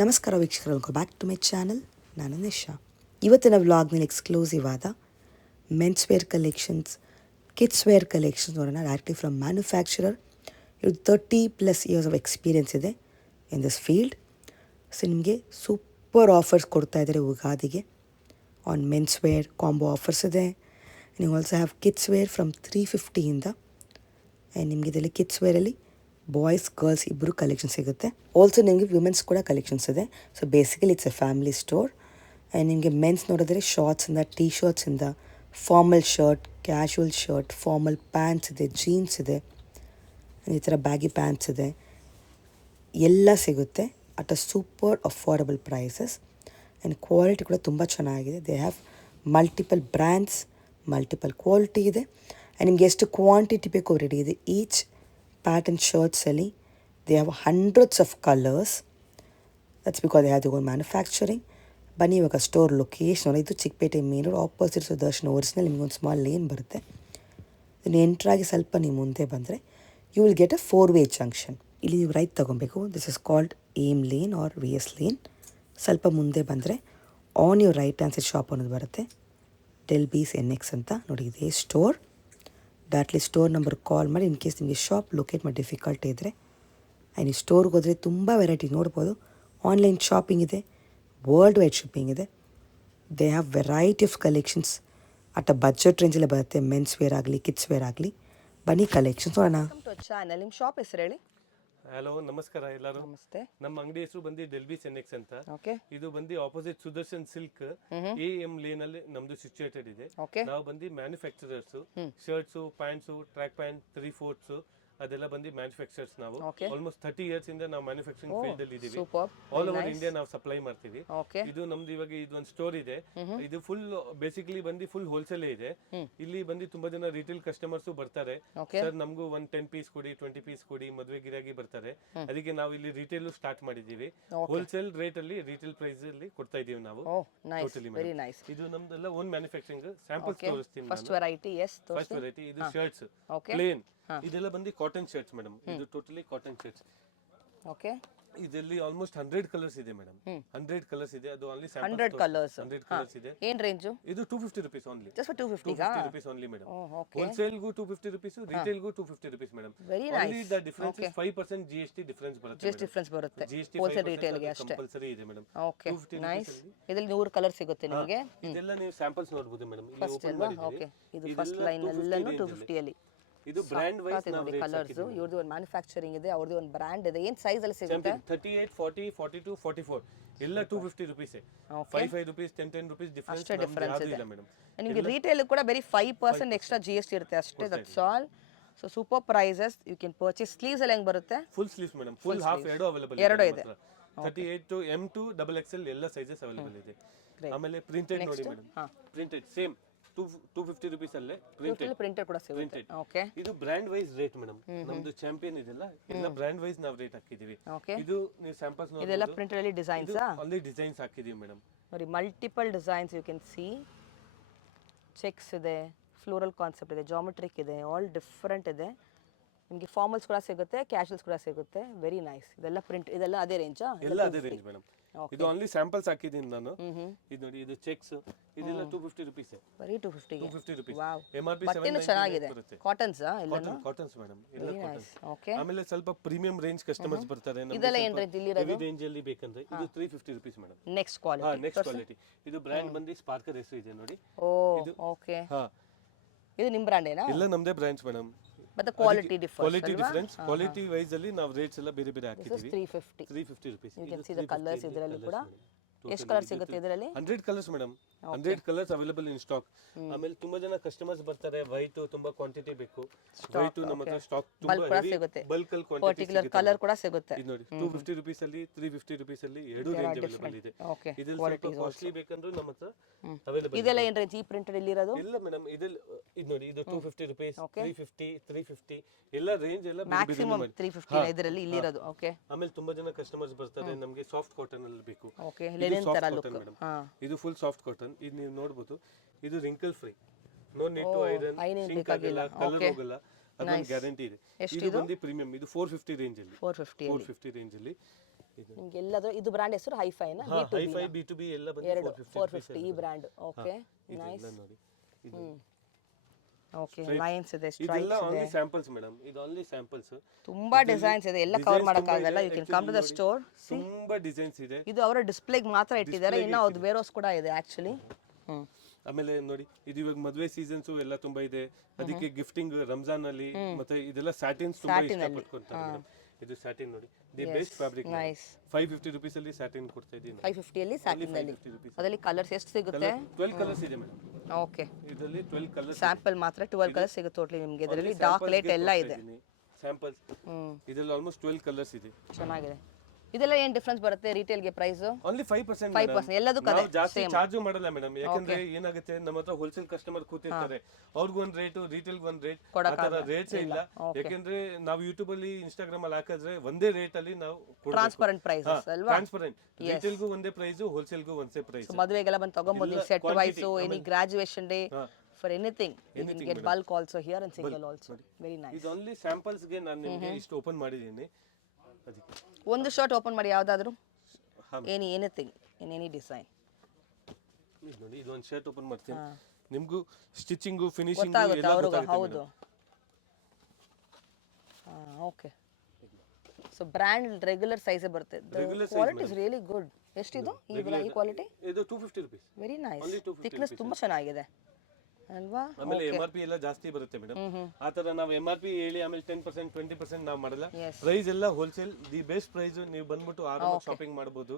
ನಮಸ್ಕಾರ ವೀಕ್ಷಕರು, welcome back to my channel. ನಾನು ನಿಶಾ. ಇವತ್ತಿನ ವ್ಲಾಗ್ನಲ್ಲಿ ಎಕ್ಸ್ಕ್ಲೂಸಿವ್ ಆದ men's wear collections, kids wear collections ನೋಡೋಣ. Directly from manufacturer. ಇವ್ರು 30+ ಇಯರ್ಸ್ ಆಫ್ ಎಕ್ಸ್ಪೀರಿಯನ್ಸ್ ಇದೆ ಇನ್ ದಿಸ್ ಫೀಲ್ಡ್. ಸೊ ನಿಮಗೆ ಸೂಪರ್ ಆಫರ್ಸ್ ಕೊಡ್ತಾ ಇದ್ದಾರೆ ಯುಗಾದಿಗೆ. On men's wear combo offers ಇದೆ. ನೀವು also have kids wear from 350 and ನಿಮಗೆ ಇದರಲ್ಲಿ ಕಿಡ್ಸ್ ವೇರಲ್ಲಿ ಬಾಯ್ಸ್ ಗರ್ಲ್ಸ್ ಇಬ್ಬರು ಕಲೆಕ್ಷನ್ ಸಿಗುತ್ತೆ. ಆಲ್ಸೋ ನಿಮಗೆ ವಿಮೆನ್ಸ್ ಕೂಡ ಕಲೆಕ್ಷನ್ಸ್ ಇದೆ. So basically it's a family store. And ನಿಮಗೆ ಮೆನ್ಸ್ ನೋಡಿದ್ರೆ ಶಾರ್ಟ್ಸಿಂದ, ಟೀ ಶರ್ಟ್ಸಿಂದ, formal shirt, casual shirt, formal pants ಇದೆ, ಜೀನ್ಸ್ ಇದೆ, ಈ ಥರ ಬ್ಯಾಗಿ ಪ್ಯಾಂಟ್ಸ್ ಇದೆ, ಎಲ್ಲ ಸಿಗುತ್ತೆ at a super affordable prices. And quality ಕೂಡ ತುಂಬ ಚೆನ್ನಾಗಿದೆ. They have multiple brands, multiple quality ಇದೆ. ಆ್ಯಂಡ್ ನಿಮಗೆ ಎಷ್ಟು ಕ್ವಾಂಟಿಟಿ ಬೇಕೋ ರೆಡಿ ಇದೆ. ಈಚ್ ಪ್ಯಾಟರ್ನ್ ಶರ್ಟ್ಸಲ್ಲಿ they have hundreds of colours. That's because they have the own manufacturing. ಬನ್ನಿ ಇವಾಗ ಸ್ಟೋರ್ ಲೊಕೇಶನ್, ಇದು Chickpet main road opposite Sudarshan original. ನಿಮಗೊಂದು ಸ್ಮಾಲ್ ಲೇನ್ ಬರುತ್ತೆ. ಇದನ್ನು ಎಂಟ್ರಾಗಿ ಸ್ವಲ್ಪ ನೀವು ಮುಂದೆ ಬಂದರೆ you will get a 4-way junction. ಇಲ್ಲಿ ನೀವು ರೈಟ್ ತೊಗೊಬೇಕು. This is called M lane or VS lane. ಸ್ವಲ್ಪ ಮುಂದೆ ಬಂದರೆ on your right hand side shop ಅನ್ನೋದು ಬರುತ್ತೆ. ಡೆಲ್ಬೀಸ್ NX ಅಂತ ನೋಡಿ, ಇದೇ store. Directly store number call ಮಾಡಿ ಇನ್ ಕೇಸ್ ನಿಮಗೆ ಶಾಪ್ ಲೊಕೇಟ್ ಮಾಡಿ ಡಿಫಿಕಲ್ಟ್ ಇದ್ದರೆ. ಆ್ಯಂಡ್ ಈ ಸ್ಟೋರ್ಗೆ ಹೋದರೆ ತುಂಬ ವೆರೈಟಿ ನೋಡ್ಬೋದು. ಆನ್ಲೈನ್ ಶಾಪಿಂಗ್ ಇದೆ, ವರ್ಲ್ಡ್ ವೈಡ್ ಶಿಪ್ಪಿಂಗ್ ಇದೆ. They have variety of collections at a budget ರೇಂಜಲ್ಲೇ ಬರುತ್ತೆ. ಮೆನ್ಸ್ ವೇರ್ ಆಗಲಿ, ಕಿಡ್ಸ್ ವೇರ್ ಆಗಲಿ. ಬನ್ನಿ ಕಲೆಕ್ಷನ್ಸ್ ನೋಡೋಣ. ಚಾನಲ್ ನಿಮ್ಮ ಶಾಪ್ ಹೆಸರು ಹೇಳಿ. ಹಲೋ, ನಮಸ್ಕಾರ ಎಲ್ಲರೂ. ನಮಸ್ತೆ. ನಮ್ಮ ಅಂಗಡಿ ಹೆಸರು ಬಂದು ಡೆಲ್ಬೀಸ್ NX ಅಂತ. ಓಕೆ. ಇದು ಬಂದು opposite Sudarshan silk AM lane ಅಲ್ಲಿ ನಮ್ದು ಸಿಚುಯೇಟೆಡ್ ಇದೆ. ನಾವು ಬಂದು manufacturers, shirts, pants, track pant 3/4 ಅದೆಲ್ಲ ಬಂದು ಮ್ಯಾನುಫ್ಯಾಕ್ಚರ್ಸ್. ನಾವು ಆಲ್ಮೋಸ್ಟ್ 30 ಇಯರ್ಸ್ ಇಂದ ನಾವು ಮ್ಯಾನುಫ್ಯಾಕ್ಚರಿಂಗ್ ಫೀಲ್ಡ್ ಅಲ್ಲಿ ಇದೀವಿ. ಆಲ್ ಓವರ್ ಇಂಡಿಯಾ ನಾವು ಸಪ್ಲೈ ಮಾಡ್ತೀವಿ. ಇದು ನಮ್ದು ಇವಾಗ ಇದೊಂದು ಸ್ಟೋರ್ ಇದೆ. ಇದು ಫುಲ್ ಬೇಸಿಕಲಿ ಬಂದು ಫುಲ್ ಹೋಲ್ಸೇಲ್ ಇದೆ. ಇಲ್ಲಿ ಬಂದು ತುಂಬಾ ಜನ ರಿಟೇಲ್ ಕಸ್ಟಮರ್ಸ್ ಬರ್ತಾರೆ. ಸರ್ ನಮಗೂ 10 ಪೀಸ್ ಕೊಡಿ, 20 ಪೀಸ್ ಕೊಡಿ, ಮದುವೆ ಗಿರಾಗಿ ಬರ್ತಾರೆ. ಅದಕ್ಕೆ ನಾವು ಇಲ್ಲಿ ರಿಟೇಲ್ ಸ್ಟಾರ್ಟ್ ಮಾಡಿದೀವಿ. ಹೋಲ್ಸೇಲ್ ರೇಟ್ ಅಲ್ಲಿ, ರಿಟೇಲ್ ಪ್ರೈಸ್ ಅಲ್ಲಿ ಕೊಡ್ತಾ ಇದೀವಿ ನಾವು. ಇದು ನಮ್ದೆಲ್ಲ ಓನ್ ಮ್ಯಾನುಫ್ಯಾಕ್ಚರಿಂಗ್. ಸ್ಯಾಂಪಲ್ಸ್ ತೋರಿಸ್ತೀನಿ. ಫಸ್ಟ್ ವೆರೈಟಿ ಇದು ಶರ್ಟ್ಸ್ ಪ್ಲೇನ್. ಇದೆಲ್ಲ ಬಂದು ಕಾಟನ್ ಶರ್ಟ್ಸ್ ಮೇಡಮ್. ಇದು ಟೋಟಲಿ ಕಾಟನ್ ಶರ್ಟ್ಸ್. ಓಕೆ. ಇದರಲ್ಲಿ ಆಲ್ಮೋಸ್ಟ್ 100 ಕಲರ್ಸ್ ಇದೆ ಮೇಡಮ್. 100 ಕಲರ್ಸ್ ಇದೆ. ಅದು ಓನ್ಲಿ 100 ಕಲರ್ಸ್ ಇದೆ. ಏನ್ ರೇಂಜ್? ಇದು 250 rupees only. Just 250 rupees only madam. Wholesale ಗೂ 250 rupees, ರಿಟೇಲ್ ಗೂ 250 rupees madam. Very only the difference is 5% GST difference ಬರುತ್ತೆ. ಜಸ್ಟ್ ಡಿಫರೆನ್ಸ್ ಬರುತ್ತೆ. GST ಹೋಲ್ಸೇಲ್ ರಿಟೇಲ್ ಗೆ ಅಷ್ಟೇ ಕಂಪಲ್ಸರಿ ಇದೆ ಮೇಡಮ್. Okay, nice. ಇದರಲ್ಲಿ 100 ಕಲರ್ ಸಿಗುತ್ತೆ ನಿಮಗೆ. ಇದೆಲ್ಲ ನೀವು ಸ್ಯಾಂಪಲ್ಸ್ ನೋಡಬಹುದು ಮೇಡಮ್. ಇಲ್ಲಿ ಓಪನ್ ಮಾಡಿದ್ದೀವಿ. ಇದು ಫಸ್ಟ್ ಲೈನ್ ಎಲ್ಲಾನು 250 ಅಲ್ಲಿ. ಇದು ಬ್ರ್ಯಾಂಡ್ ವೈಸ್ ನಾವು ರೇಟ್ಸ್ ಕಲರ್ಸ್. ಇವ್ರದ್ದು ಒಂದು ಮ್ಯಾನುಫ್ಯಾಕ್ಚರಿಂಗ್ ಇದೆ, ಅವ್ರದ್ದು ಒಂದು ಬ್ರ್ಯಾಂಡ್ ಇದೆ. ಏನು ಸೈಜ್ ಅಲ್ಲಿ ಸಿಗುತ್ತೆ? 38, 40, 42, 44 ಎಲ್ಲ 250 rupees. 5 rupees, 10 rupees ಡಿಫರೆನ್ಸ್ ಇದೆ ಮೇಡಮ್. ನಿಮಗೆ ರಿಟೇಲ್ ಕೂಡ ಬರೀ 5% ಎಕ್ಸ್ಟ್ರಾ GST ಇರುತ್ತೆ ಅಷ್ಟೇ. That's all. So super prices. You can purchase. Sleeves ಎಲ್ಲ ಹೆಂಗ್ ಬರುತ್ತೆ? Full sleeves madam. Full half ಎರಡು ಅವೈಲೇಬಲ್ ಇದೆ. 38 to M to XXL ಎಲ್ಲ ಸೈಜಸ್ ಅವೈಲೇಬಲ್ ಇದೆ. ಆಮೇಲೆ ಪ್ರಿಂಟೆಡ್ ನೋಡಿ ಮೇಡಮ್. ಪ್ರಿಂಟೆಡ್ ಸೇಮ್ 250 rupees ಅಲ್ಲೇ ಪ್ರಿಂಟೆಡ್ ಕೂಡ ಸಿಗುತ್ತೆ. ಓಕೆ. ಇದು ಬ್ರ್ಯಾಂಡ್ ವೈಸ್ ರೇಟ್ ಮೇಡಮ್. ನಮ್ದು ಚಾಂಪಿಯನ್ ಇದೆಲ್ಲ ಎಲ್ಲ ಬ್ರ್ಯಾಂಡ್ ವೈಸ್ ನಾವು ರೇಟ್ ಹಾಕಿದೀವಿ. ಇದು ನೀವು ಸ್ಯಾಂಪಲ್ಸ್ ನೋಡಿ. ಇದೆಲ್ಲ ಪ್ರಿಂಟೆಡ್ ಅಲ್ಲಿ ಡಿಸೈನ್ಸ್ ಅಲ್ಲಿ ಡಿಸೈನ್ಸ್ ಹಾಕಿದೀವಿ ಮೇಡಮ್. ನೋಡಿ, multiple designs you can see. Checks ಇದೆ, ಫ್ಲೋರಲ್ ಕಾನ್ಸೆಪ್ಟ್ ಇದೆ, ಜಾಮೆಟ್ರಿಕ್ ಇದೆ, ಆಲ್ ಡಿಫರೆಂಟ್ ಇದೆ. ನಿಮಗೆ ಫಾರ್ಮಲ್ಸ್ ಕೂಡ ಸಿಗುತ್ತೆ, ಕ್ಯಾಶುವಲ್ಸ್ ಕೂಡ ಸಿಗುತ್ತೆ. Very nice. ಇದೆಲ್ಲ ಪ್ರಿಂಟ್, ಇದೆಲ್ಲ ಅದೇ ರೇಂಜಾ? ಎಲ್ಲ ಅದೇ ರೇಂಜ್ ಮೇಡಮ್. ಇದು ಓನ್ಲಿ ಸ್ಯಾಂಪಲ್ಸ್ ಹಾಕಿದ್ದೀನಿ ನಾನು. ಇದು ನೋಡಿ, ಇದು ಚೆಕ್ಸ್ ಇದೆಲ್ಲ 250 rupees. ಬರೀ 250 rupees. ವಾವ್. MRP ಬಟ್ಟೆನೂ ಚೆನ್ನಾಗಿದೆ. Cottons cottons madam. ಎಲ್ಲ ಕಾಟನ್ಸ್. ಓಕೆ. ಆಮೇಲೆ ಸ್ವಲ್ಪ ಪ್ರೀಮಿಯಂ ರೇಂಜ್ ಕಸ್ಟಮರ್ಸ್ ಬರ್ತಾರೆ. ಇದೆಲ್ಲ ಏನು ರೇಂಜ್ ಇಲ್ಲಿ ಇರೋದು? ಹೆವಿ ರೇಂಜ್ ಅಲ್ಲಿ ಬೇಕಂದ್ರೆ ಇದು 350 rupees madam. Next quality. Next quality. ಇದು ಬ್ರ್ಯಾಂಡ್ ಬಂದು ಸ್ಪಾರ್ಕರ್ ಹೆಸರು ಇದೆ ನೋಡಿ. Oh, okay. ಇದು ನಿಮ್ಮ ಬ್ರ್ಯಾಂಡ್ ಏನಾ? ಎಲ್ಲ ನಮ್ಮದೇ branch madam. But quality difference. Quality wise ಅಲ್ಲಿ ನಾವು ರೇಟ್ಸ್ ಎಲ್ಲ ಬೇರೆ ಬೇರೆ ಹಾಕಿದ್ದೀವಿ. 350 rupees. You can see the colours. ಇದರಲ್ಲಿ ಕೂಡ ಎಷ್ಟು ಕಲರ್ ಸಿಗುತ್ತೆ ಇದರಲ್ಲಿ? 100 colours madam. 100 colours available in stock. ಆಮೇಲೆ ತುಂಬಾ ಜನ ಕಸ್ಟಮರ್ಸ್ ಬರ್ತಾರೆ, ವೈಟ್ ತುಂಬಾ ಕ್ವಾಂಟಿಟಿ ಬೇಕು. ವೈಟ್ ನಮ್ಮ ಹತ್ರ ಸ್ಟಾಕ್ ತುಂಬಾ ಹೆವಿ ಬಲ್ಕ್ ಅಲ್ಲಿ ಕ್ವಾಂಟಿಟಿ ಪರ್ಟಿಕ್ಯುಲರ್ ಕಲರ್ ಕೂಡ ಸಿಗುತ್ತೆ. ಇದು ನೋಡಿ 250 rupees ಅಲ್ಲಿ, 350 rupees ಅಲ್ಲಿ ಎರಡು ರೇಂಜ್ ಅವೈಲೇಬಲ್ ಇದೆ. ಇದೆಲ್ಲ ಸ್ವಲ್ಪ ಕಾಸ್ಟ್ಲಿ ಬೇಕಂದ್ರೆ ನಮ್ಮ ಹತ್ರ ಅವೈಲೇಬಲ್. ಇದೆಲ್ಲ ಏನು ರೇಂಜ್ ಈ ಪ್ರಿಂಟೆಡ್ ಇಲ್ಲಿ ಇರೋದು? ಇಲ್ಲ ಮೇಡಮ್, ಇದು ನೋಡಿ, ಇದು 250 rupees, 350, 350 ಎಲ್ಲ ರೇಂಜ್ ಎಲ್ಲ ಮ್ಯಾಕ್ಸಿಮಮ್ 350 ಇದರಲ್ಲಿ ಇಲ್ಲಿ ಇರೋದು. ಓಕೆ. ಆಮೇಲೆ ತುಂಬಾ ಜನ ಕಸ್ಟಮರ್ಸ್ ಬರ್ತಾರೆ, ನಮಗೆ ಸಾಫ್ಟ್ ಕಾಟನ್ ಅಲ್ಲಿ ಬೇಕು. ಓಕೆ, ಲೆನಿನ್ ತರ ಲುಕ್. ಇದು ಫುಲ್ ಸಾಫ್ಟ್ ಕಾಟನ್. ಇದು ನೀವು ನೋಡಬಹುದು. ಇದು wrinkle free, no need to iron, shrink ಆಗಲ್ಲ, ಕಲರ್ ಹೋಗಲ್ಲ, ಅದೊಂದು ಗ್ಯಾರಂಟಿ ಇದೆ. ಇದು ಬಂದು ಪ್ರೀಮಿಯಂ. ಇದು 450 ರೇಂಜ್ ಅಲ್ಲಿ. 450 ರೇಂಜ್ ಅಲ್ಲಿ ನಿಮ್ಗೆ ಎಲ್ಲಾದ್ರೂ ಇದು ಬ್ರ್ಯಾಂಡ್ ಹೆಸರು ಹೈಫೈನ ಹೈಫೈ B2B ಎಲ್ಲ ಬಂದು ಎರಡು 450 450 ಈ ಬ್ರ್ಯಾಂಡ್ ಓಕೆ ನೈಸ್ ಇದೆಲ್ಲ ನೋಡಿ ಇದು ಓಕೆ ಲೈನ್ಸ್ ಇದೆ ಇದೆಲ್ಲ ಓನ್ಲಿ ಸ್ಯಾಂಪಲ್ಸ್ ಮೇಡಮ್ ಇದು ಓನ್ಲಿ ಸ್ಯಾಂಪಲ್ಸ್ ತುಂಬಾ ಡಿಸೈನ್ಸ್ ಇದೆ ಎಲ್ಲ ಕವರ್ ಮಾಡಕ್ಕಾಗಲ್ಲ you can come to the store ತುಂಬಾ ಡಿಸೈನ್ಸ್ ಇದೆ ಇದು ಅವರ ಡಿಸ್ಪ್ಲೇಗೆ ಮಾತ್ರ ಇಟ್ಟಿದ್ದಾರೆ ಇನ್ನು ಅದು ವೇರೋಸ್ ಕೂಡ ಇದೆ ಆಕ್ಚುಲಿ ಆಮೇಲೆ ನೋಡಿ ಇದು ಇವಾಗ ಮದುವೆ ಸೀಸನ್ಸ್ ಎಲ್ಲ ತುಂಬಾ ಇದೆ ಅದಕ್ಕೆ ಗಿಫ್ಟಿಂಗ್ ರಂಜಾನ್ ಅಲ್ಲಿ ಮತ್ತೆ ಇದೆಲ್ಲ ಸ್ಯಾಟಿನ್ಸ್ ತುಂಬಾ ಇಷ್ಟಪಡ್ತಾರೆ ಮೇಡಮ್ ಇದು ಸ್ಯಾಟಿನ್ ನೋಡಿ the best fabric nice 550 rupees ಅಲ್ಲಿ ಸ್ಯಾಟಿನ್ ಕೊಡ್ತಾ ಇದೀನಿ 550 ಅಲ್ಲಿ ಸ್ಯಾಟಿನ್ ಅಲ್ಲಿ ಅದರಲ್ಲಿ ಕಲರ್ಸ್ ಎಷ್ಟು ಸಿಗುತ್ತೆ 12 ಕಲರ್ಸ್ ಇದೆ ಮೇಡಮ್ ಓಕೆ ಇದರಲ್ಲಿ 12 ಕಲರ್ಸ್ ಸ್ಯಾಂಪಲ್ ಮಾತ್ರ 12 ಕಲರ್ಸ್ ಸಿಗುತ್ತೆ ಟೋಟಲಿ ನಿಮಗೆ ಇದರಲ್ಲಿ ಡಾರ್ಕ್ ಲೈಟ್ ಎಲ್ಲ ಇದೆ ಸ್ಯಾಂಪಲ್ಸ್ ಇದರಲ್ಲಿ ಆಲ್ಮೋಸ್ಟ್ 12 ಕಲರ್ಸ್ ಇದೆ ಚೆನ್ನಾಗಿದೆ ಇದೆಲ್ಲ ಏನು ಡಿಫರೆನ್ಸ್ ಬರುತ್ತೆ ರಿಟೇಲ್ಗೆ ಪ್ರೈಸ್ ಓನ್ಲಿ 5% 5% ಎಲ್ಲದೂ ನಾವು ಜಾಸ್ತಿ ಚಾರ್ಜ್ ಮಾಡಲ್ಲ ಮೇಡಮ್ ಯಾಕಂದ್ರೆ ಏನಾಗುತ್ತೆ ನಮ್ಮ ಹತ್ರ ಹೋಲ್ಸೇಲ್ ಕಸ್ಟಮರ್ ಕೂತಿರ್ತಾರೆ ಅವ್ರಿಗೂ ಒಂದ್ ರೇಟ್ ರಿಟೇಲ್ ಒಂದ್ ರೇಟ್ ಆತರ ರೇಟ್ಸ್ ಇಲ್ಲ ಯಾಕಂದ್ರೆ ನಾವು ಯೂಟ್ಯೂಬ್ ಅಲ್ಲಿ ಇನ್ಸ್ಟಾಗ್ರಾಮ್ ಅಲ್ಲಿ ಹಾಕಿದ್ರೆ ಒಂದೇ ರೇಟ್ ಅಲ್ಲಿ ನಾವು ಟ್ರಾನ್ಸ್ಪರೆಂಟ್ ಪ್ರೈಸಸ್ ಅಲ್ವಾ ಟ್ರಾನ್ಸ್ಪರೆಂಟ್ ರಿಟೇಲ್ಗೂ ಒಂದೇ ಪ್ರೈಸ್ ಹೋಲ್ಸೇಲ್ಗೂ ಒಂದೇ ಪ್ರೈಸ್ ಮದುವೆಗೆಲ್ಲ ಬಂದು ತಗೊಂಬೋದು set wise any graduation day for anything you can get bulk also here and single also very nice ಇದು ಓನ್ಲಿ ಸ್ಯಾಂಪಲ್ಸ್ ಗೆ ನಾನು ನಿಮಗೆ ಇಷ್ಟು ಓಪನ್ ಮಾಡಿದ್ದೀನಿ ಅದಕ್ಕೆ ಒಂದು ಶರ್ಟ್ ಓಪನ್ ಮಾಡಿ ಯಾವ್ದಾದ್ರು ಎನಿಥಿಂಗ್ ಇನ್ ಎನಿ ಡಿಸೈನ್ ನೋಡಿ ಇದು ಒಂದು ಶರ್ಟ್ ಓಪನ್ ಮಾಡ್ತೀನಿ ನಿಮಗೂ ಸ್ಟಿಚಿಂಗು ಫಿನಿಶಿಂಗ್ ಗೊತ್ತಾಗುತ್ತೆ ಎಲ್ಲ ಅವ್ರಿಗೆ ಗೊತ್ತಾಗುತ್ತೆ ಹೌದು okay so brand regular size ಬರುತ್ತೆ ಕ್ವಾಲಿಟಿ ಇಸ್ ರಿಯಲಿ ಗುಡ್ ಎಷ್ಟಿದು ಈ ಕ್ವಾಲಿಟಿ ಇದು 250 ರೂಪೀಸ್ ವೆರಿ ನೈಸ್ ಥಿಕ್ನೆಸ್ ತುಂಬಾ ಚೆನ್ನಾಗಿದೆ ಅಲ್ವಾ ಆಮೇಲೆ MRP ಎಲ್ಲ ಜಾಸ್ತಿ ಬರುತ್ತೆ ಮೇಡಮ್ ಆತರ ನಾವು MRP ಹೇಳಿ ಆಮೇಲೆ 10% 20% ನಾವು ಮಾಡಲ್ಲ ಪ್ರೈಸ್ ಎಲ್ಲ ಹೋಲ್ಸೇಲ್ ದಿ ಬೆಸ್ಟ್ ಪ್ರೈಸ್ ನೀವು ಬಂದ್ಬಿಟ್ಟು ಆರಾಮಾಗಿ ಶಾಪಿಂಗ್ ಮಾಡಬಹುದು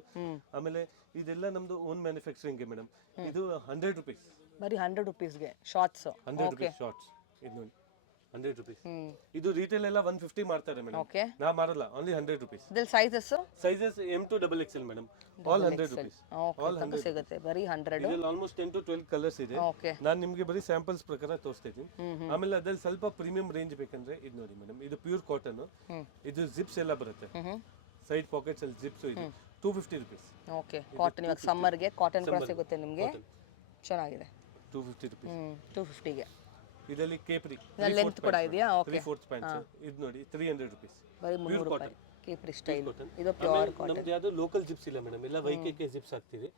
ಆಮೇಲೆ ಇದೆಲ್ಲ ನಮ್ದು ಓನ್ ಮ್ಯಾನುಫ್ಯಾಕ್ಚರಿಂಗ್ ಮೇಡಮ್ ಇದು 100 ರೂಪೀಸ್ ಬರೀ 100 ರೂಪೀಸ್ಗೆ ಶಾರ್ಟ್ಸ್ 100 ರೂಪೀಸ್ ಶಾರ್ಟ್ಸ್ ಇದು ನೋಡಿ 100 ರೂಪೀಸ್ ಇದು ರಿಟೇಲ್ ಎಲ್ಲ 150 ಮಾಡ್ತಾರೆ ಮೇಡಮ್ ಓಕೆ ನಾ ಮಾಡಲ್ಲ ಓನ್ಲಿ 100 ರೂಪೀಸ್ ಇದರಲ್ಲಿ sizes sizes M to XXL madam all 100 rupees all 100 ಸಿಗುತ್ತೆ ಬರೀ 100 ಇದರಲ್ಲಿ ಆಲ್ಮೋಸ್ಟ್ 10 to 12 ಕಲರ್ಸ್ ಇದೆ ಓಕೆ ನಾನು ನಿಮಗೆ ಬರೀ ಸ್ಯಾಂಪಲ್ಸ್ ಪ್ರಕಾರ ತೋರಿಸ್ತಾ ಇದ್ದೀನಿ ಆಮೇಲೆ ಅದ್ರಲ್ಲಿ ಸ್ವಲ್ಪ ಪ್ರೀಮಿಯಂ ರೇಂಜ್ ಬೇಕಂದ್ರೆ ಇದು ನೋಡಿ ಮೇಡಮ್ ಇದು ಪ್ಯೂರ್ ಕಾಟನ್ ಇದು ಜಿಪ್ಸ್ ಎಲ್ಲ ಬರುತ್ತೆ ಸೈಡ್ ಪಾಕೆಟ್ಸ್ ಅಲ್ಲಿ ಜಿಪ್ಸ್ ಇದೆ 250 ರೂಪೀಸ್ ಓಕೆ ಕಾಟನ್ ಇವಾಗ ಸಮ್ಮರ್ಗೆ ಕಾಟನ್ ಕೂಡ ಸಿಗುತ್ತೆ ನಿಮಗೆ ಚೆನ್ನಾಗಿದೆ 250 ರೂಪೀಸ್ 250 ಗೆ ಇದರಲ್ಲಿ ಕೇಪ್ರಿ ಲೆಂತ್ ಕೂಡ ಇದೆಯಾ ಓಕೆ 3/4 ಪ್ಯಾಂಟ್ಸ್ ಇದು ನೋಡಿ 300 ರೂಪೀಸ್ ಬರೀ 300 ರೂಪಾಯಿ ಕೇಪ್ರಿ ಸ್ಟೈಲ್ ಇದು ಪ್ಯೂರ್ ಕಾಟನ್ ನಮ್ದು ಯಾವುದು ಲೋಕಲ್ ಜಿಪ್ಸ್ ಇಲ್ಲ ಮೇಡಮ್ ಎಲ್ಲ YKK ಜಿಪ್ಸ್ ಹಾಕ್ತೀವಿ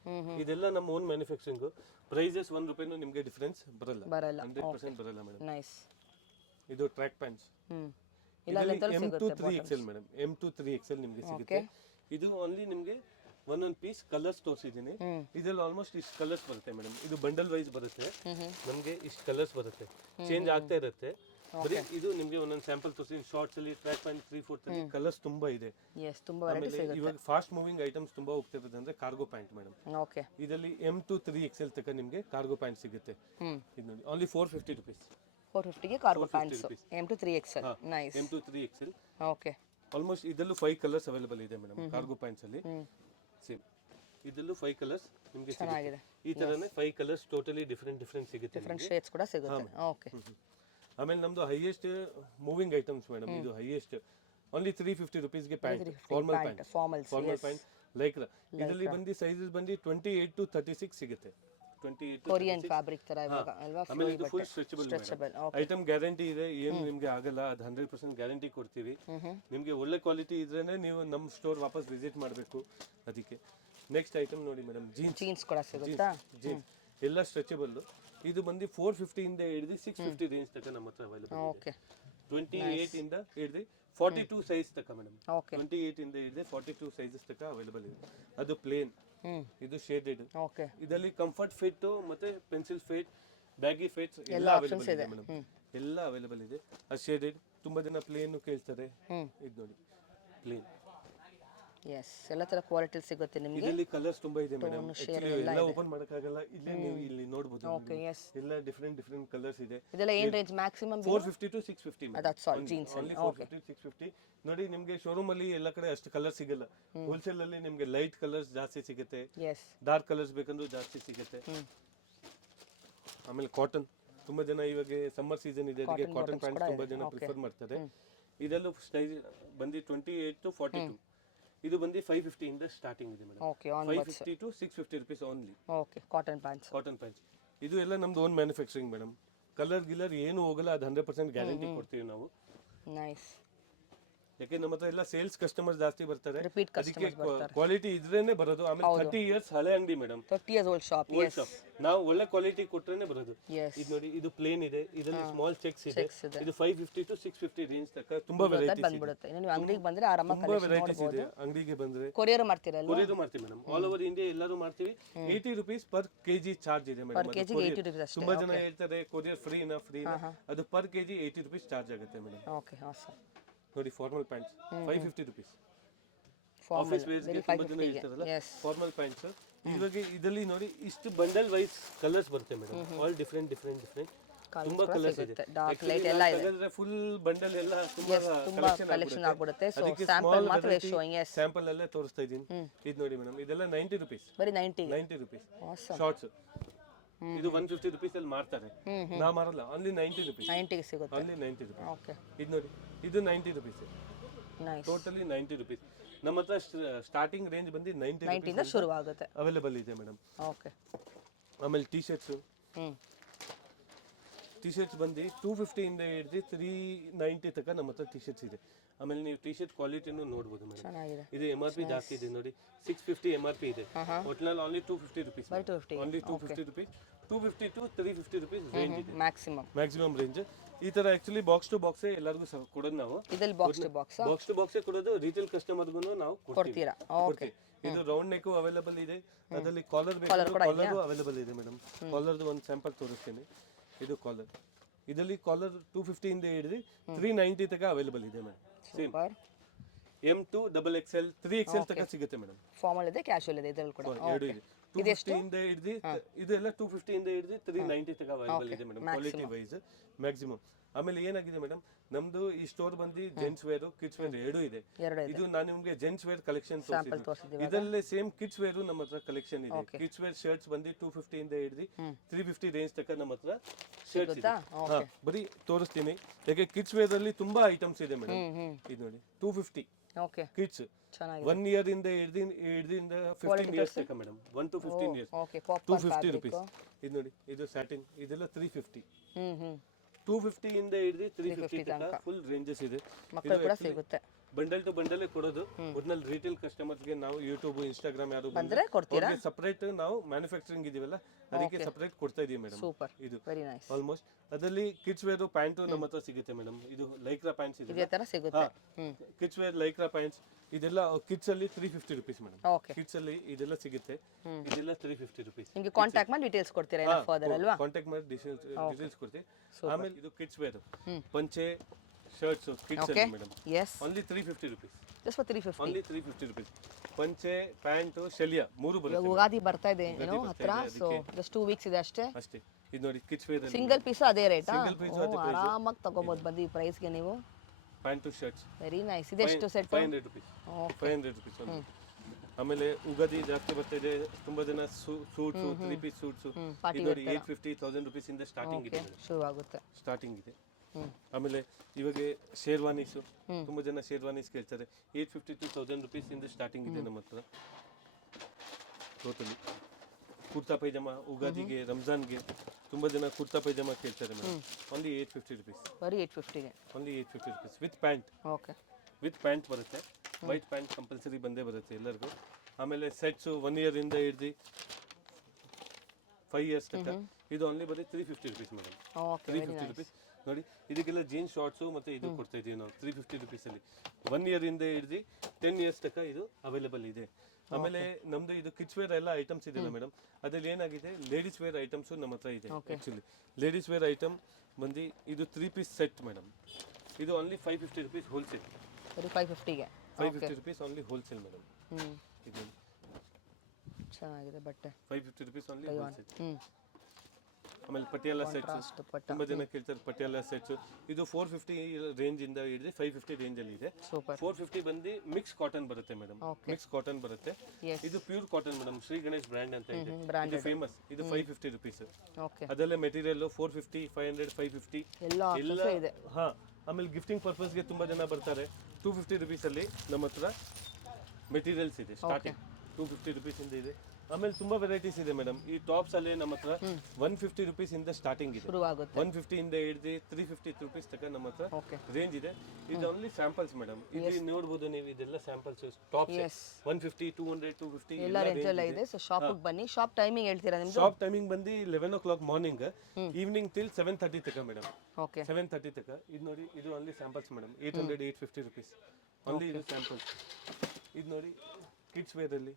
ಇದೆಲ್ಲ ನಮ್ಮ ಓನ್ ಮ್ಯಾನುಫ್ಯಾಕ್ಚರಿಂಗ್ ಪ್ರೈಸಸ್ 1 ರೂಪಾಯಿನೂ ನಿಮಗೆ ಡಿಫರೆನ್ಸ್ ಬರಲ್ಲ 100% ಬರಲ್ಲ ಮೇಡಮ್ ನೈಸ್ ಇದು ಟ್ರ್ಯಾಕ್ ಪ್ಯಾಂಟ್ಸ್ ಇಲ್ಲ ಲೆಂತ್ ಅಲ್ಲಿ M to ಸಿಗುತ್ತೆ 3XL madam M to 3XL ನಿಮಗೆ ಸಿಗುತ್ತೆ ಇದು ಓನ್ಲಿ ನಿಮಗೆ ಒಂದೊಂದು ಪೀಸ್ ಕಲರ್ಸ್ ತೋರಿಸಿದ್ದೀನಿ ಇದರಲ್ಲಿ ಆಲ್ಮೋಸ್ಟ್ ಇಷ್ಟು ಕಲರ್ಸ್ ಬರುತ್ತೆ ಮೇಡಮ್ ಇದು ಬಂಡಲ್ ವೈಸ್ ಬರುತ್ತೆ ನಮಗೆ ಇಷ್ಟು ಕಲರ್ಸ್ ಬರುತ್ತೆ ಚೇಂಜ್ ಆಗ್ತಾ ಇರುತ್ತೆ ಬರೀ ಇದು ನಿಮಗೆ ಒಂದೊಂದು ಸ್ಯಾಂಪಲ್ ತೋರಿಸಿ ಶಾರ್ಟ್ಸ್ ಅಲ್ಲಿ ಟ್ರ್ಯಾಕ್ ಪ್ಯಾಂಟ್ 3/4 ಅಲ್ಲಿ ಕಲರ್ಸ್ ತುಂಬಾ ಇದೆ ಎಸ್ ತುಂಬಾ ವೆರೈಟಿ ಸಿಗುತ್ತೆ ಇವಾಗ ಫಾಸ್ಟ್ ಮೂವಿಂಗ್ ಐಟಮ್ಸ್ ತುಂಬಾ ಹೋಗ್ತಿರೋದು ಅಂದ್ರೆ ಕಾರ್ಗೋ ಪ್ಯಾಂಟ್ ಮೇಡಮ್ ಓಕೆ ಇದರಲ್ಲಿ M to 3XL ತನಕ ನಿಮಗೆ ಕಾರ್ಗೋ ಪ್ಯಾಂಟ್ ಸಿಗುತ್ತೆ ಇದು ನೋಡಿ ಓನ್ಲಿ 450 ರೂಪೀಸ್ 450 ಗೆ cargo pants M to 3XL nice M to 3XL okay almost ಇದರಲ್ಲೂ 5 ಕಲರ್ಸ್ ಅವೈಲೇಬಲ್ ಇದೆ ಮೇಡಮ್ ಕಾರ್ಗೋ ಪ್ಯಾಂಟ್ಸ್ ಅಲ್ಲಿ ಸೇಮ್ ಇದರಲ್ಲೂ 5 ಕಲರ್ಸ್ ನಿಮಗೆ ಚೆನ್ನಾಗಿದೆ ಈ ತರನೇ 5 ಕಲರ್ಸ್ ಟೋಟಲಿ ಡಿಫರೆಂಟ್ ಸಿಗುತ್ತೆ ಡಿಫರೆಂಟ್ ಶೇಡ್ಸ್ ಕೂಡ ಸಿಗುತ್ತೆ ಓಕೆ ಆಮೇಲೆ ನಮ್ದು ಹೈಯೆಸ್ಟ್ ಮೂವಿಂಗ್ ಐಟಮ್ಸ್ ಮೇಡಮ್ ಇದು ಹೈಯೆಸ್ಟ್ ಓನ್ಲಿ 350 ರೂಪೀಸ್ ಗೆ ಪ್ಯಾಂಟ್ ಫಾರ್ಮಲ್ ಪ್ಯಾಂಟ್ ಲೈಕ್ರಾ ಇದರಲ್ಲಿ ಬಂದು ಸೈಜಸ್ ಬಂದು 28 to 36 ಸಿಗುತ್ತೆ 28 ಕೊರಿಯನ್ ಫ್ಯಾಬ್ರಿಕ್ ತರ ಇವಾಗ ಅಲ್ವಾ ಆಮೇಲೆ ಇದು ಫುಲ್ ಸ್ಟ್ರೆಚಬಲ್ ಐಟಮ್ ಗ್ಯಾರಂಟಿ ಇದೆ ಏನು ನಿಮಗೆ ಆಗಲ್ಲ ಅದು 100% ಗ್ಯಾರಂಟಿ ಕೊಡ್ತೀವಿ ನಿಮಗೆ ಒಳ್ಳೆ ಕ್ವಾಲಿಟಿ ಇದ್ರೇನೆ ನೀವು ನಮ್ಮ ಸ್ಟೋರ್ ವಾಪಸ್ ವಿಸಿಟ್ ಮಾಡಬೇಕು ಅದಕ್ಕೆ ನೆಕ್ಸ್ಟ್ ಐಟಮ್ ನೋಡಿ ಮೇಡಮ್ ಜೀನ್ಸ್ ಕೂಡ ಸಿಗುತ್ತಾ ಜೀನ್ಸ್ ಎಲ್ಲ ಸ್ಟ್ರೆಚಬಲ್ ಇದು ಬಂದು 450 ಇಂದ ಹಿಡಿದು 650 ರೇಂಜ್ ತನಕ ನಮ್ಮ ಹತ್ರ ಅವೈಲೇಬಲ್ ಓಕೆ 28 ಇಂದ ಹಿಡಿದು 42 ಸೈಜ್ ತನಕ ಮೇಡಮ್ ಓಕೆ 28 ಇಂದ ಹಿಡಿದು 42 ಸೈಜಸ್ ತನಕ ಅವೈಲೇಬಲ್ ಇದೆ ಅದು ಪ್ಲೇನ್ ಇದು ಶೇಡೆಡ್ ಓಕೆ ಇದರಲ್ಲಿ ಕಂಫರ್ಟ್ ಫಿಟ್ ಮತ್ತೆ ಪೆನ್ಸಿಲ್ ಫಿಟ್ ಬ್ಯಾಗಿ ಫಿಟ್ಸ್ ಎಲ್ಲ ಅವೈಲೇಬಲ್ ಇದೆ ಮೇಡಮ್ ಎಲ್ಲ ಅವೈಲೇಬಲ್ ಇದೆ ಅದು ಶೇಡೆಡ್ ತುಂಬಾ ಜನ ಪ್ಲೇನ್ ಕೇಳ್ತಾರೆ ಇದು ನೋಡಿ ಪ್ಲೇನ್ ಎಸ್ ಎಲ್ಲ ತರ ಕ್ವಾಲಿಟಿ ಸಿಗುತ್ತೆ ನಿಮಗೆ ಇದರಲ್ಲಿ ಕಲರ್ಸ್ ತುಂಬಾ ಇದೆ ಮೇಡಮ್ ಆಕ್ಚುಲಿ ಎಲ್ಲ ಓಪನ್ ಮಾಡಕ ಆಗಲ್ಲ ಇಲ್ಲಿ ನೀವು ಇಲ್ಲಿ ನೋಡಬಹುದು ಓಕೆ ಎಸ್ ಎಲ್ಲ ಡಿಫರೆಂಟ್ ಕಲರ್ಸ್ ಇದೆ ಇದೆಲ್ಲ ಏನು range maximum 450 to 650 that's all jeans only 450 650 ನೋಡಿ ನಿಮಗೆ ಶೋರೂಮ್ ಅಲ್ಲಿ ಎಲ್ಲ ಕಡೆ ಅಷ್ಟು ಕಲರ್ ಸಿಗಲ್ಲ ಹೋಲ್ಸೇಲ್ ಅಲ್ಲಿ ನಿಮಗೆ ಲೈಟ್ ಕಲರ್ಸ್ ಜಾಸ್ತಿ ಸಿಗುತ್ತೆ ಎಸ್ ಡಾರ್ಕ್ ಕಲರ್ಸ್ ಬೇಕಂದ್ರೂ ಜಾಸ್ತಿ ಸಿಗುತ್ತೆ ಆಮೇಲೆ ಕಾಟನ್ ತುಂಬಾ ಜನ ಇವಾಗ ಸಮ್ಮರ್ ಸೀಸನ್ ಇದೆ ಅದಕ್ಕೆ ಕಾಟನ್ ಪ್ಯಾಂಟ್ ತುಂಬಾ ಜನ ಪ್ರಿಫರ್ ಮಾಡ್ತಾರೆ ಇದೆಲ್ಲೂ ಸೈಜ್ ಬಂದು 28 to 42 ಇದು ಬಂದು 550 ಇಂದ ಸ್ಟಾರ್ಟಿಂಗ್ ಇದೆ madam okay 550 to 650 rupees only okay cotton pants ಇದು ಎಲ್ಲ ನಮ್ದು ಓನ್ ಮ್ಯಾನುಫ್ಯಾಕ್ಚರಿಂಗ್ ಮೇಡಮ್ ಕಲರ್ ಗಿಲರ್ ಏನು ಹೋಗಲ್ಲ ಅದು 100% ಗ್ಯಾರಂಟಿ ಕೊಡ್ತೀವಿ ನಾವು ನೈಸ್ ಯಾಕೆ ನಮ್ಮ ಹತ್ರ ಎಲ್ಲ ಸೇಲ್ಸ್ ಕಸ್ಟಮರ್ ಜಾಸ್ತಿ ಬರ್ತಾರೆ, ರಿಪೀಟ್ ಅದಕ್ಕೆ ಕ್ವಾಲಿಟಿ ಇದ್ರೇನೆ ಬರೋದು. ಆಮೇಲೆ 30 ಇಯರ್ಸ್ ಹಳೆ ಅಂಗಡಿ madam, 30 years old shop. Yes. ನಾವು ಒಳ್ಳೆ ಕ್ವಾಲಿಟಿ ಕೊಟ್ರೇನೆ ಬರೋದು. Yes. ಇದು ನೋಡಿ, ಇದು ಪ್ಲೇನ್ ಇದೆ, ಇದರಲ್ಲಿ ಸ್ಮಾಲ್ ಚೆಕ್ಸ್ ಇದೆ. ಇದು 550 to 650 ರೇಂಜ್ ತನಕ ತುಂಬಾ ವೆರೈಟೀಸ್ ಬಂದ್ಬಿಡುತ್ತೆ. ಇನ್ನು ನೀವು ಅಂಗಡಿಗೆ ಬಂದ್ರೆ ಆರಾಮಾಗಿ ತುಂಬಾ ವೆರೈಟೀಸ್ ಇದೆ. ಅಂಗಡಿಗೆ ಬಂದ್ರೆ ಕೊರಿಯರ್ ಮಾಡ್ತೀರಲ್ವಾ? ಕೊರಿಯರ್ ಮಾಡ್ತೀವಿ ಮೇಡಮ್, ಆಲ್ ಓವರ್ ಇಂಡಿಯಾ ಎಲ್ಲರೂ ಮಾಡ್ತೀವಿ. 80 rupees per kg ಚಾರ್ಜ್ ಇದೆ ಮೇಡಮ್. ಕೆಜಿಗೆ 80 rupees ಅಷ್ಟೇ. ತುಂಬಾ ಜನ ಹೇಳ್ತಾರೆ ಕೊರಿಯರ್ ಫ್ರೀನಾ, ಅದು per kg 80 rupees ಚಾರ್ಜ್ ಆಗುತ್ತೆ ಮೇಡಮ್. Okay, awesome. ನೋಡಿ formal pants 550 rupees. Office wares ಗೆ ತುಂಬಾ ಜನ ಹೇಳ್ತಾರಲ್ಲ ಫಾರ್ಮಲ್ ಪ್ಯಾಂಟ್ಸ್. ಇವಾಗ ಇದರಲ್ಲಿ ನೋಡಿ ಇಷ್ಟು ಬಂಡಲ್ ವೈಸ್ ಕಲರ್ಸ್ ಬರುತ್ತೆ ಮೇಡಮ್, ಆಲ್ ಡಿಫರೆಂಟ್ ತುಂಬಾ ಕಲರ್ಸ್ ಇದೆ. ಡಾರ್ಕ್ ಲೈಟ್ ಎಲ್ಲ ಇದೆ. ಫುಲ್ ಬಂಡಲ್ ಎಲ್ಲ ತುಂಬಾ ಕಲೆಕ್ಷನ್ ಆಗ್ಬಿಡುತ್ತೆ. ಸೊ ಸ್ಯಾಂಪಲ್ ಮಾತ್ರ ಶೋಯಿಂಗ್. ಎಸ್, ಸ್ಯಾಂಪಲ್ ಅಲ್ಲೇ ತೋರಿಸ್ತಾ ಇದೀನಿ. ಇದು ನೋಡಿ ಮೇಡಮ್, ಇದೆಲ್ಲ 90 rupees. ಬರೀ 90 rupees ಶಾರ್ಟ್ಸ್. ಇದು 150 rupees ಅಲ್ಲಿ ಮಾರ್ತಾರೆ, ನಾ ಮಾರಲ್ಲ. Only 90 rupees. 90 ಗೆ ಸಿಗುತ್ತೆ. Only 90 rupees. ಓಕೆ, ಇದು ನೋಡಿ, ಇದು 90 rupees. ನೈಸ್. Totally 90 rupees. ನಮ್ಮ ಹತ್ರ ಸ್ಟಾರ್ಟಿಂಗ್ ರೇಂಜ್ ಬಂದು 90 rupees ಇಂದ ಶುರು ಆಗುತ್ತೆ. ಅವೈಲೇಬಲ್ ಇದೆ ಮೇಡಮ್. ಓಕೆ, ಆಮೇಲೆ ಟಿ ಶರ್ಟ್ಸ್ ಬಂದು 250 ಇಂದ ಹಿಡಿದು 390 ತನಕ ನಮ್ಮ ಹತ್ರ ಟಿ ಶರ್ಟ್ಸ್ ಇದೆ. ಆಮೇಲೆ ನೀವು ಟಿ ಶರ್ಟ್ ಕ್ವಾಲಿಟಿನೂ ನೋಡ್ಬೋದು ಮೇಡಮ್. ಚೆನ್ನಾಗಿದೆ. ಇದು MRP ಜಾಸ್ತಿ ಇದೆ ನೋಡಿ, 650 MRP ಇದೆ. ಒಟ್ನಲ್ಲಿ only 250 rupees. Only 250 rupees. 250 to 350 rupees range ಇದೆ ಮ್ಯಾಕ್ಸಿಮಮ್ ರೇಂಜ್. ಈ ತರ ಆಕ್ಚುಲಿ ಬಾಕ್ಸ್ ಟು ಬಾಕ್ಸ್ ಎಲ್ಲರಿಗೂ ಕೊಡೋದು ನಾವು. ಇದರಲ್ಲಿ ಬಾಕ್ಸ್ ಟು ಬಾಕ್ಸ್ ಕೊಡೋದು ರಿಟೇಲ್ ಕಸ್ಟಮರ್ಗೂ ನಾವು ಕೊಡ್ತೀರಾ? ಓಕೆ. ಇದು ರೌಂಡ್ ನೆಕ್ ಅವೈಲೇಬಲ್ ಇದೆ, ಅದರಲ್ಲಿ ಕಾಲರ್ ಬೇಕು, ಕಾಲರ್ ಅವೈಲೇಬಲ್ ಇದೆ ಮೇಡಮ್. ಕಾಲರ್ದು ಒಂದು ಸ್ಯಾಂಪಲ್ ತೋರಿಸ್ತೀನಿ. ಇದು ಕಾಲರ್, ಇದರಲ್ಲಿ ಕಾಲರ್ 250 ಇಂದ ಹಿಡಿದು 390 ತನಕ ಅವೈಲೇಬಲ್ ಇದೆ madam. Same M2 XXL 3XL ತನಕ ಸಿಗುತ್ತೆ ಮೇಡಮ್. ಫಾರ್ಮಲ್ ಇದೆ, ಕ್ಯಾಶುವಲ್ ಇದೆ, ಇದರಲ್ಲಿ ಕೂಡ ಎರಡು ಇದೆ. 250 ಇಂದ ಹಿಡಿದು ಇದೆಲ್ಲ 250 ಇಂದ ಹಿಡಿದು 390 ತನಕ ಅವೈಲೇಬಲ್ ಇದೆ ಮೇಡಮ್, ಕ್ವಾಲಿಟಿ ವೈಸ್ ಮ್ಯಾಕ್ಸಿಮಮ್. ಆಮೇಲೆ ಏನಾಗಿದೆ ಮೇಡಮ್, ನಮ್ದು ಈ ಸ್ಟೋರ್ ಬಂದು ಜೆಂಟ್ಸ್ ವೇರ್ ಕಿಡ್ಸ್ ವೇರ್ ಎರಡೂ ಇದೆ. ಇದು ನಾನು ನಿಮ್ಗೆ ಜೆಂಟ್ಸ್ ವೇರ್ ಕಲೆಕ್ಷನ್ ತೋರಿಸಿದ್ದೀನಿ. ಇದರಲ್ಲೇ ಸೇಮ್ ಕಿಡ್ಸ್ ವೇರ್ ನಮ್ಮ ಹತ್ರ ಕಲೆಕ್ಷನ್ ಇದೆ. ಕಿಡ್ಸ್ ವೇರ್ ಶರ್ಟ್ಸ್ ಬಂದು 250 ಇಂದ ಹಿಡಿದು 350 ರೇಂಜ್ ತನಕ ನಮ್ಮ ಹತ್ರ ಶರ್ಟ್ಸ್ ಇದೆ. ಬರೀ ತೋರಿಸ್ತೀನಿ, ಯಾಕೆ ಕಿಡ್ಸ್ ವೇರ್ ಅಲ್ಲಿ ತುಂಬಾ ಐಟಮ್ಸ್ ಇದೆ ಮೇಡಮ್. ಇದು ನೋಡಿ 250 ಓಕೆ, ಕಿಡ್ಸ್ 1 year ಇಂದ ಹಿಡಿದಿಂದ 15 years ತನಕ ಮೇಡಮ್. 1 to 15 years 250 rupees. ಇದು ನೋಡಿ, ಇದು ಸ್ಯಾಟಿನ್, ಇದೆಲ್ಲ 350. 250 ಇಂದ ಹಿಡಿದು 350 ತನಕ ಫುಲ್ ರೇಂಜಸ್ ಇದೆ. ಬಂಡಲ್ ಟು ಬಂಡಲ್ ಕೊಡೋದು. ಒಟ್ನಲ್ಲಿ ರಿಟೇಲ್ ಕಸ್ಟಮರ್ಸ್ಗೆ ನಾವು ಯೂಟ್ಯೂಬ್ ಇನ್ಸ್ಟಾಗ್ರಾಮ್ ಯಾರು ಬಂದ್ರೆ ಸಪರೇಟ್ ನಾವು ಮ್ಯಾನುಫ್ಯಾಕ್ಚರಿಂಗ್ ಇದೀವಲ್ಲ, ಅದಕ್ಕೆ ಸಪರೇಟ್ ಕೊಡ್ತಾ ಇದೀವಿ ಮೇಡಮ್. ಇದು ಆಲ್ಮೋಸ್ಟ್ ಅದರಲ್ಲಿ ಕಿಡ್ಸ್ ವೇರ್ ಪ್ಯಾಂಟು ನಮ್ಮ ಹತ್ರ ಸಿಗುತ್ತೆ ಮೇಡಮ್. ಇದು ಲೈಕ್ರಾ ಪ್ಯಾಂಟ್ಸ್ ಇದೆ, ಕಿಡ್ಸ್ ವೇರ್ ಲೈಕ್ರಾ ಪ್ಯಾಂಟ್ಸ್. ಇದೆಲ್ಲ ಕಿಡ್ಸ್ ಅಲ್ಲಿ 350 rupees ಮೇಡಮ್. ಕಿಡ್ಸ್ ಅಲ್ಲಿ ಇದೆಲ್ಲ ಸಿಗುತ್ತೆ, ಇದೆಲ್ಲ 350 rupees. ನಿಮಗೆ ಕಾಂಟ್ಯಾಕ್ಟ್ ಮಾಡಿ ಡೀಟೇಲ್ಸ್ ಕೊಡ್ತೀರಾ ಫರ್ದರ್ ಅಲ್ವಾ? ಕಾಂಟ್ಯಾಕ್ಟ್ ಮಾಡಿ ಡೀಟೇಲ್ಸ್ ಕೊಡ್ತೀವಿ. ಆಮೇಲೆ ಇದು ಕಿಡ್ಸ್ ವೇರ್ ಪಂಚೆ ಶರ್ಟ್ಸ್ ಕಿಡ್ಸ್ ಅಲ್ಲಿ madam. Only 350 rupees. Just for 350. Only 350 rupees. ಪಂಚೆ ಪ್ಯಾಂಟ್ ಶಲ್ಯ ಮೂರು ಬರುತ್ತೆ. ಉಗಾದಿ ಬರ್ತಾ ಇದೆ ಏನೋ ಹತ್ರ, ಸೊ ಜಸ್ಟ್ 2 weeks ಇದೆ ಅಷ್ಟೇ. ಇದು ನೋಡಿ ಕಿಡ್ಸ್ ವೇರ್ ಸಿಂಗಲ್ ಪೀಸ್ ಅದೇ ರೇಟ್, ಆರಾಮಾಗಿ ತಗೋಬಹುದು ಬಂದು ಈ ಪ್ರೈಸ್ ಗೆ ನೀವು. Pant two shirts very nice. ಇದೆಷ್ಟು ಸೆಟ್? 500 rupees. 500 rupees. ಆಮೇಲೆ ಉಗಾದಿ ಜಾಸ್ತಿ ಬರ್ತಿದೆ, ತುಂಬಾ ಜನ ಸೂಟ್ಸ್ 3 piece ಸೂಟ್ಸ್ ಇದು ನೋಡಿ 850-1000 rupees ಇಂದ ಸ್ಟಾರ್ಟಿಂಗ್ ಇದೆ, ಶುರು ಆಗುತ್ತೆ, ಸ್ಟಾರ್ಟಿಂಗ್ ಇದೆ. ಆಮೇಲೆ ಇವಾಗ ಶೇರ್ವಾನೀಸ್, ತುಂಬಾ ಜನ ಶೇರ್ವಾನೀಸ್ ಕೇಳ್ತಾರೆ. 850 to 1000 rupees ಇಂದ ಸ್ಟಾರ್ಟಿಂಗ್ ಇದೆ ನಮ್ಮ ಹತ್ರ. ಟೋಟಲಿ ಕುರ್ತಾ ಪೈಜಾಮ ಉಗಾದಿಗೆ ರಂಜಾನ್ಗೆ ತುಂಬಾ ಜನ ಕುರ್ತಾ ಪೈಜಾಮ ಕೇಳ್ತಾರೆ ಮೇಡಮ್. Only 850 rupees. ಬರೀ 850 ಗೆ only 850 rupees with pant. Okay, with pant ಬರುತ್ತೆ. ವೈಟ್ ಪ್ಯಾಂಟ್ ಕಂಪಲ್ಸರಿ ಬಂದೇ ಬರುತ್ತೆ ಎಲ್ಲರಿಗೂ. ಆಮೇಲೆ ಸೆಟ್ಸ್ 1 year ಇಂದ ಹಿಡಿದು 5 years ತನಕ ಇದು ಓನ್ಲಿ ಬರೀ 350 rupees ಮೇಡಮ್. 350 rupees. ನೋಡಿ, ಇದಕ್ಕೆಲ್ಲ ಜೀನ್ಸ್ ಶಾರ್ಟ್ಸು ಮತ್ತೆ ಇದು ಕೊಡ್ತಾ ಇದೀವಿ ನಾವು 350 rupees ಅಲ್ಲಿ. 1 year ಇಂದ ಹಿಡಿದು 10 years ತನಕ ಇದು ಅವೈಲೇಬಲ್ ಇದೆ. ಆಮೇಲೆ ನಮ್ದು ಇದು ಕಿಡ್ಸ್ ವೇರ್ ಎಲ್ಲ ಐಟಮ್ಸ್ ಇದೆ ಮೇಡಮ್. ಅದ್ರಲ್ಲಿ ಏನಾಗಿದೆ, ಲೇಡೀಸ್ ವೇರ್ ಐಟಮ್ಸ್ ನಮ್ಮ ಹತ್ರ ಇದೆ. ಆಕ್ಚುಲಿ ಲೇಡೀಸ್ ವೇರ್ ಐಟಮ್ ಬಂದು ಇದು 3 piece ಸೆಟ್ ಮೇಡಮ್. ಇದು ಓನ್ಲಿ 550 rupees ಹೋಲ್ಸೇಲ್. 550 ಗೆ 550 rupees ಓನ್ಲಿ ಹೋಲ್ಸೇಲ್ ಮೇಡಮ್. ಇದು ಚೆನ್ನಾಗಿದೆ ಬಟ್ಟೆ. 550 rupees ಓನ್ಲಿ ಹೋಲ್ಸೇಲ್. ಆಮೇಲೆ ಪಟಿಯಾಲ ಸೆಟ್ಸ್ ತುಂಬಾ ಜನ ಕೇಳ್ತಾರೆ. ಪಟಿಯಾಲ ಸೆಟ್ಸ್ ಇದು 450 ರೇಂಜ್ ಇಂದ ಹಿಡಿದು 550 ರೇಂಜ್ ಅಲ್ಲಿ ಇದೆ. 450 ಬಂದು ಮಿಕ್ಸ್ ಕಾಟನ್ ಬರುತ್ತೆ ಮೇಡಮ್. ಮಿಕ್ಸ್ ಕಾಟನ್ ಬರುತ್ತೆ. ಇದು pure cotton madam, Shri Ganesh brand ಅಂತ ಇದೆ, ಇದು ಫೇಮಸ್. ಇದು 550 rupees. ಅದೆಲ್ಲ ಮೆಟೀರಿಯಲ್ 450, 500, 550 ಎಲ್ಲ ಇದೆ. ಹಾ, ಆಮೇಲೆ ಗಿಫ್ಟಿಂಗ್ ಪರ್ಪಸ್ ಗೆ ತುಂಬಾ ಜನ ಬರ್ತಾರೆ. 250 rupees ಅಲ್ಲಿ ನಮ್ಮ ಹತ್ರ ಮೆಟೀರಿಯಲ್ಸ್ ಇದೆ ಸ್ಟಾರ್ಟಿಂಗ್. 250 ರುಪೀಸ್ ಇಂದ ಇದೆ. ಆಮೇಲೆ ತುಂಬಾ ವೆರೈಟೀಸ್ ಇದೆ ಮೇಡಮ್. ಈ ಟಾಪ್ಸ್ ಅಲ್ಲಿ ನಮ್ಮ ಹತ್ರ 150 ರುಪೀಸ್ ಇಂದ ಸ್ಟಾರ್ಟಿಂಗ್ ಇದೆ. ಶುರುವಾಗುತ್ತೆ. 150 ಇಂದ ಹಿಡಿದು 350 ರುಪೀಸ್ ತನಕ ನಮ್ಮ ಹತ್ರ ಓಕೆ ರೇಂಜ್ ಇದೆ. ಇದು ಓನ್ಲಿ ಸ್ಯಾಂಪಲ್ಸ್ ಮೇಡಮ್. ಇದು ನೋಡಬಹುದು ನೀವು, ಇದೆಲ್ಲ ಸ್ಯಾಂಪಲ್ಸ್ ಟಾಪ್ಸ್. 150, 200, 250 ಎಲ್ಲ ರೇಂಜ್ ಎಲ್ಲ ಇದೆ. ಸೊ ಶಾಪಿಗೆ ಬನ್ನಿ. ಶಾಪ್ ಟೈಮಿಂಗ್ ಹೇಳ್ತೀರಾ ನಿಮ್ದು? ಶಾಪ್ ಟೈಮಿಂಗ್ ಬಂದು 11 o'clock ಮಾರ್ನಿಂಗ್, ಈವ್ನಿಂಗ್ ಟಿಲ್ 7:30 ತನಕ ಮೇಡಮ್. ಓಕೆ 7:30 ತನಕ. ಇದು ನೋಡಿ, ಇದು only samples madam. 800, 850 rupees only. ಇದು ಸ್ಯಾಂಪಲ್ಸ್. ಇದು ನೋಡಿ ಕಿಡ್ಸ್ ವೇರ್ ಅಲ್ಲಿ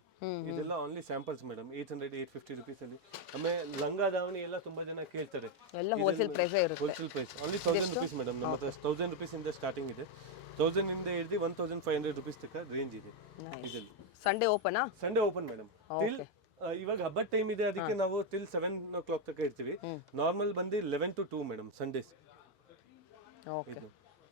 ಇದೆಲ್ಲ ಓನ್ಲಿ ಸ್ಯಾಂಪಲ್ಸ್ ಮೇಡಮ್. 800, 850 ರುಪೀಸ್ ಅಲ್ಲಿ. ಆಮೇಲೆ ಲಂಗ ದಾವಣಿ ಎಲ್ಲ ತುಂಬಾ ಜನ ಕೇಳ್ತಾರೆ. ಎಲ್ಲ ಹೋಲ್ಸೇಲ್ ಪ್ರೈಸ್ ಇರುತ್ತೆ. Wholesale price only 1000 rupees madam. ನಮ್ಮ ಹತ್ರ 1000 ರುಪೀಸ್ ಇಂದ ಸ್ಟಾರ್ಟಿಂಗ್ ಇದೆ. 1000 ಇಂದ ಹಿಡಿದು 1500 ರುಪೀಸ್ ತನಕ ರೇಂಜ್ ಇದೆ ಇದರಲ್ಲಿ. ಸಂಡೇ ಓಪನಾ? Sunday open madam. ಟಿಲ್ ಇವಾಗ ಹಬ್ಬದ ಟೈಮ್ ಇದೆ, ಅದಕ್ಕೆ ನಾವು ಟಿಲ್ 7 o'clock ತನಕ ಇರ್ತೀವಿ. ನಾರ್ಮಲ್ ಬಂದು 11 to 2 ಮೇಡಮ್ ಸಂಡೇಸ್. ಓಕೆ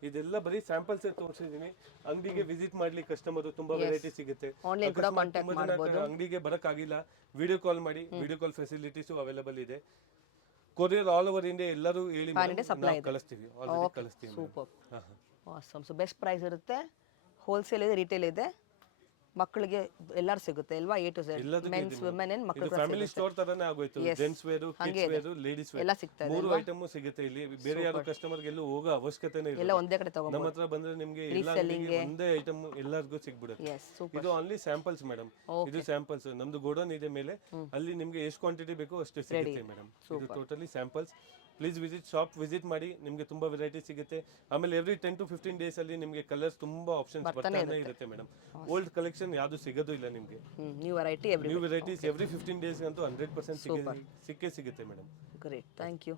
ಇದೆಲ್ಲ ಬರೀ ಸ್ಯಾಂಪಲ್ಸ್ ತೋರಿಸಿದೀನಿ. ಅಂಗಡಿಗೆ ವಿಸಿಟ್ ಮಾಡ್ಲಿ ಕಸ್ಟಮರ್, ತುಂಬಾ ವೆರೈಟಿ ಸಿಗುತ್ತೆ. ಆನ್ಲೈನ್ ಕೂಡ ಕಾಂಟ್ಯಾಕ್ಟ್ ಮಾಡಬಹುದು. ಅಂಗಡಿಗೆ ಬರಕ್ಕಾಗಿಲ್ಲ, ವಿಡಿಯೋ ಕಾಲ್ ಮಾಡಿ. ವಿಡಿಯೋ ಕಾಲ್ ಫೆಸಿಲಿಟೀಸ್ ಅವೈಲೇಬಲ್ ಇದೆ. ಕೊರಿಯರ್ ಆಲ್ ಓವರ್ ಇಂಡಿಯಾ ಎಲ್ಲರೂ ಹೇಳಿ ಕಳಿಸ್ತೀವಿ. ಆಲ್ರೆಡಿ ಕಳಿಸ್ತೀವಿ. Super, awesome. So best price ಇರುತ್ತೆ. ಹೋಲ್ಸೇಲ್ ಇದೆ, ರಿಟೇಲ್ ಇದೆ, ಮಕ್ಕಳಿಗೆ ಎಲ್ಲರೂ ಸಿಗುತ್ತೆ ಅಲ್ವಾ? A to Z, men's, women and ಮಕ್ಕಳು. ಫ್ಯಾಮಿಲಿ ಸ್ಟೋರ್ ತರನೇ ಆಗೋಯ್ತು. Gents wear, kids wear, ladies wear ಎಲ್ಲ ಸಿಗ್ತಾ ಇದೆ. 3 ಐಟಮ್ ಸಿಗುತ್ತೆ ಇಲ್ಲಿ. ಬೇರೆ ಯಾರು ಕಸ್ಟಮರ್ ಗೆಲ್ಲೂ ಹೋಗೋ ಅವಶ್ಯಕತೆನೇ ಇಲ್ಲ. ಎಲ್ಲ ಒಂದೇ ಕಡೆ ತಗೊಂಡು ನಮ್ಮ ಹತ್ರ ಬಂದ್ರೆ ನಿಮ್ಗೆ ಎಲ್ಲ ಒಂದೇ ಐಟಮ್ ಎಲ್ಲರಿಗೂ ಸಿಗ್ಬಿಡುತ್ತೆ. Yes super. ಇದು ಓನ್ಲಿ ಸ್ಯಾಂಪಲ್ಸ್ ಮೇಡಮ್. ಇದು ಸ್ಯಾಂಪಲ್ಸ್. ನಮ್ದು ಗೋಡೌನ್ ಇದೆ ಮೇಲೆ, ಅಲ್ಲಿ ನಿಮ್ಗೆ ಎಷ್ಟು ಕ್ವಾಂಟಿಟಿ ಬೇಕೋ ಅಷ್ಟು ಸಿಗುತ್ತೆ ಮೇಡಮ್. ಇದು totally samples. Please visit, shop visit ಮಾಡಿ. ನಿಮಗೆ ತುಂಬಾ ವೆರೈಟಿ ಸಿಗುತ್ತೆ. ಆಮೇಲೆ ಎವ್ರಿ 10 to 15 ಡೇಸ್ ಅಲ್ಲಿ ನಿಮಗೆ ಕಲರ್ಸ್ ತುಂಬಾ ಆಪ್ಷನ್ಸ್ ಬರ್ತಾನೆ ಇರುತ್ತೆ ಮೇಡಮ್. ಓಲ್ಡ್ ಕಲೆಕ್ಷನ್ ಯಾವುದು ಸಿಗೋದು ಇಲ್ಲ ನಿಮಗೆ. ನ್ಯೂ ವೆರೈಟೀಸ್ ಎವ್ರಿ 15 ಡೇಸ್ ಅಂತೂ 100% ಸಿಕ್ಕೇ ಸಿಗುತ್ತೆ ಮೇಡಮ್. Great, thank you.